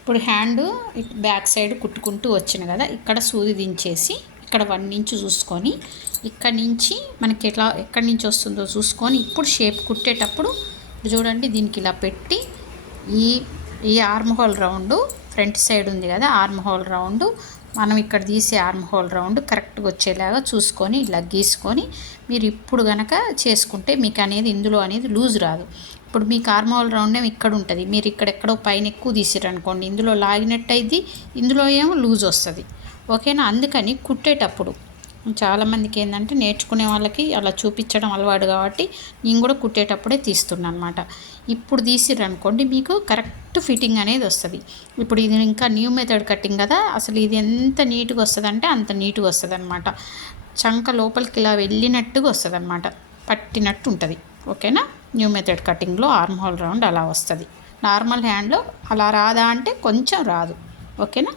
ఇప్పుడు hand back side కుట్టుకుంటూ వచ్చిన కదా, ఇక్కడ సూది దించేసి ఇక్కడ 1 ఇంచ్ చూసుకొని ఇక్కడ నుంచి మనకి ఎక్కడి నుంచి వస్తుందో చూసుకొని ఇప్పుడు షేప్ కుట్టేటప్పుడు చూడండి దీనికి ఇలా పెట్టి ఈ arm hole round front side ఉంది కదా, ఆర్మ్ హోల్ రౌండ్ మనం ఇక్కడ తీసే ఆర్మ్ హోల్ రౌండ్ కరెక్ట్గా వచ్చేలాగా చూసుకొని ఇలా గీసుకొని మీరు ఇప్పుడు కనుక చేసుకుంటే మీకు అనేది ఇందులో అనేది లూజ్ రాదు. ఇప్పుడు మీకు ఆర్మ్ హోల్ రౌండ్ ఏమో ఇక్కడ ఉంటుంది, మీరు ఇక్కడెక్కడో పైన ఎక్కువ తీసిరనుకోండి ఇందులో లాగినట్టు అయింది, ఇందులో ఏమో లూజ్ వస్తుంది. ఓకేనా? అందుకని కుట్టేటప్పుడు చాలామందికి ఏంటంటే నేర్చుకునే వాళ్ళకి అలా చూపించడం అలవాటు కాబట్టి నేను కూడా కుట్టేటప్పుడే తీస్తున్నాను అనమాట. ఇప్పుడు తీసిరనుకోండి మీకు కరెక్ట్ ఫిట్టింగ్ అనేది వస్తుంది. ఇప్పుడు ఇది ఇంకా న్యూ మెథడ్ కటింగ్ కదా, అసలు ఇది ఎంత నీట్గా వస్తుంది అంటే అంత నీట్గా వస్తుంది అనమాట. చంక లోపలికి ఇలా వెళ్ళినట్టుగా వస్తుంది అనమాట, పట్టినట్టు ఉంటుంది. ఓకేనా? న్యూ మెథడ్ కటింగ్లో ఆర్మ్ హోల్ రౌండ్ అలా వస్తుంది. నార్మల్ హ్యాండ్లో అలా రాదా అంటే కొంచెం రాదు. ఓకేనా?